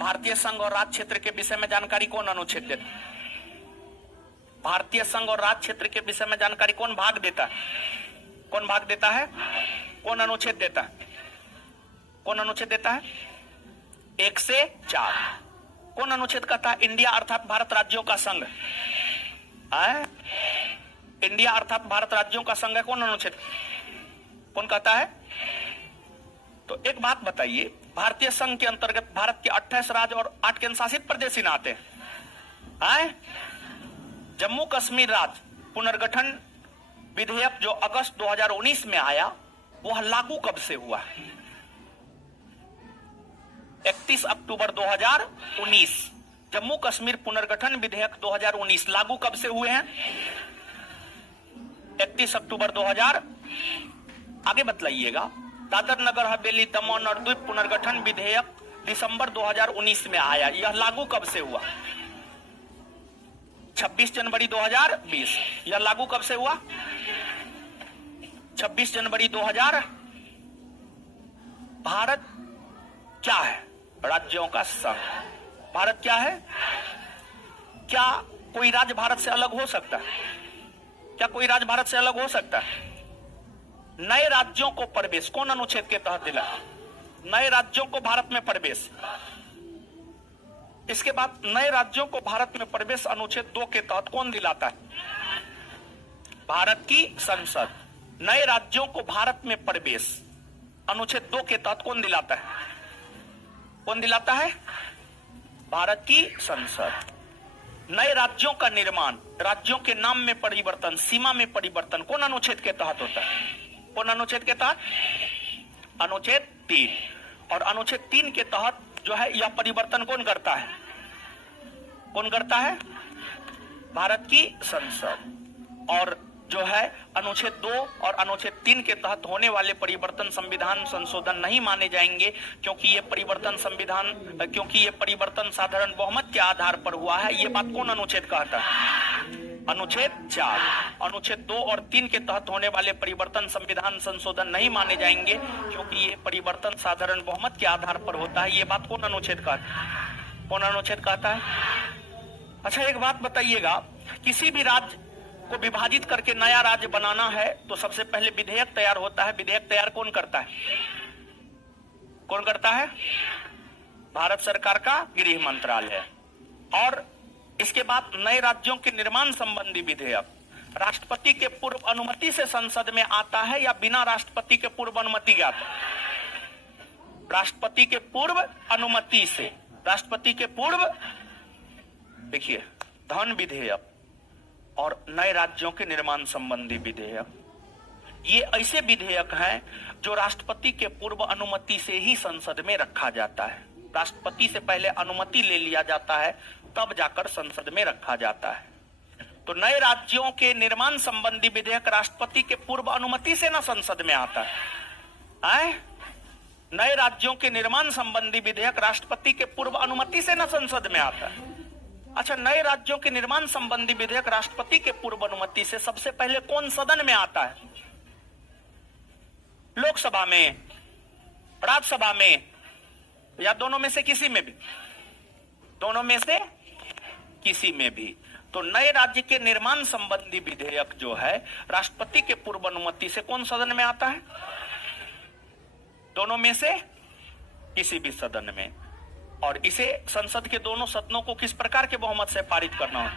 भारतीय संघ और राज्य क्षेत्र के विषय में जानकारी कौन अनुच्छेद देता है? भारतीय संघ और राज्य क्षेत्र के विषय में जानकारी कौन भाग देता है? कौन भाग देता है? कौन अनुच्छेद देता है? कौन अनुच्छेद देता है? 1 से 4। कौन अनुच्छेद कहता है इंडिया अर्थात भारत राज्यों का संघ? इंडिया अर्थात भारत राज्यों का संघ है, कौन अनुच्छेद? कौन कहता है? तो एक बात बताइए, भारतीय संघ के अंतर्गत भारत के 28 राज्य और 8 केंद्र शासित प्रदेश ही ना आते हैं? जम्मू कश्मीर राज्य पुनर्गठन विधेयक जो अगस्त 2019 में आया, वह लागू कब से हुआ? 31 अक्टूबर 2019। जम्मू कश्मीर पुनर्गठन विधेयक 2019 लागू कब से हुए हैं? 31 अक्टूबर 2000। आगे बतलाइएगा। दादर नगर हवेली दमन और द्वीप पुनर्गठन विधेयक दिसंबर 2019 में आया, यह लागू कब से हुआ? 26 जनवरी 2020। यह लागू कब से हुआ? 26 जनवरी 2000। भारत क्या है? राज्यों का संघ। भारत क्या है? क्या कोई राज्य भारत से अलग हो सकता है? क्या कोई राज्य भारत से अलग हो सकता है? नए राज्यों को प्रवेश कौन अनुच्छेद के तहत दिला? नए राज्यों को भारत में प्रवेश। इसके बाद नए राज्यों को भारत में प्रवेश अनुच्छेद 2 के तहत कौन दिलाता है? भारत की संसद। नए राज्यों को भारत में प्रवेश अनुच्छेद 2 के तहत कौन दिलाता है? कौन दिलाता है? भारत की संसद। नए राज्यों का निर्माण, राज्यों के नाम में परिवर्तन, सीमा में परिवर्तन कौन अनुच्छेद के तहत होता है? कौन अनुच्छेद के तहत? अनुच्छेद 3। और अनुच्छेद 3 के तहत जो है यह परिवर्तन कौन करता है? कौन करता है? भारत की संसद। और जो है अनुच्छेद 2 और अनुच्छेद 3 के तहत होने वाले परिवर्तन संविधान संशोधन नहीं माने जाएंगे, क्योंकि ये परिवर्तन साधारण बहुमत के आधार पर हुआ है। ये बात कौन अनुच्छेद कहता है? अनुच्छेद 4। अनुच्छेद 2 और 3 के तहत होने वाले परिवर्तन संविधान संशोधन नहीं माने जाएंगे, क्योंकि ये परिवर्तन साधारण बहुमत के आधार पर होता है। ये बात कौन अनुच्छेद कहता है? कौन अनुच्छेद कहता है? अच्छा, एक बात बताइएगा, किसी भी राज्य को विभाजित करके नया राज्य बनाना है तो सबसे पहले विधेयक तैयार होता है। विधेयक तैयार कौन करता है? कौन करता है? भारत सरकार का गृह मंत्रालय। और इसके बाद नए राज्यों के निर्माण संबंधी विधेयक राष्ट्रपति के पूर्व अनुमति से संसद में आता है या बिना राष्ट्रपति के पूर्व अनुमति के आता है? राष्ट्रपति के पूर्व अनुमति से। राष्ट्रपति के पूर्व। देखिए, धन विधेयक और नए राज्यों के निर्माण संबंधी विधेयक, ये ऐसे विधेयक हैं जो राष्ट्रपति के पूर्व अनुमति से ही संसद में रखा जाता है। राष्ट्रपति से पहले अनुमति ले लिया जाता है, तब जाकर संसद में रखा जाता है। तो नए राज्यों के निर्माण संबंधी विधेयक राष्ट्रपति के पूर्व अनुमति से ना संसद में आता है। नए राज्यों के निर्माण संबंधी विधेयक राष्ट्रपति के पूर्व अनुमति से ना संसद में आता है। अच्छा, नए राज्यों के निर्माण संबंधी विधेयक राष्ट्रपति के पूर्व अनुमति से सबसे पहले कौन सदन में आता है? लोकसभा में, राज्यसभा में, या दोनों में से किसी में भी? दोनों में से किसी में भी। तो नए राज्य के निर्माण संबंधी विधेयक जो है राष्ट्रपति के पूर्व अनुमति से कौन सदन में आता है? दोनों में से किसी भी सदन में। और इसे संसद के दोनों सदनों को किस प्रकार के बहुमत से पारित करना है?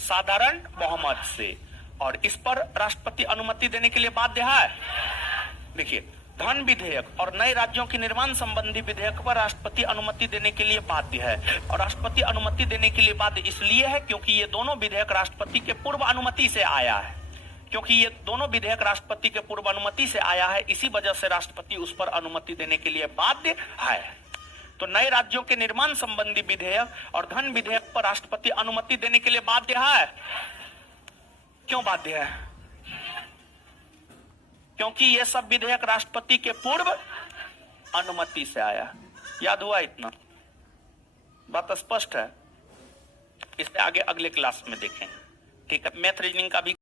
साधारण बहुमत से। और इस पर राष्ट्रपति अनुमति देने के लिए बाध्य है। देखिए, धन विधेयक और नए राज्यों के निर्माण संबंधी विधेयक पर राष्ट्रपति अनुमति देने के लिए बाध्य है। और राष्ट्रपति अनुमति देने के लिए बाध्य इसलिए है क्योंकि ये दोनों विधेयक राष्ट्रपति के पूर्व अनुमति से आया है। क्योंकि ये दोनों विधेयक राष्ट्रपति के पूर्व अनुमति से आया है, इसी वजह से राष्ट्रपति उस पर अनुमति देने के लिए बाध्य है। तो नए राज्यों के निर्माण संबंधी विधेयक और धन विधेयक पर राष्ट्रपति अनुमति देने के लिए बाध्य है। क्यों बाध्य है? क्योंकि ये सब विधेयक राष्ट्रपति के पूर्व अनुमति से आया। याद हुआ इतना? बात स्पष्ट है। इसे आगे अगले क्लास में देखेंगे। ठीक है, मैथ रीजनिंग का भी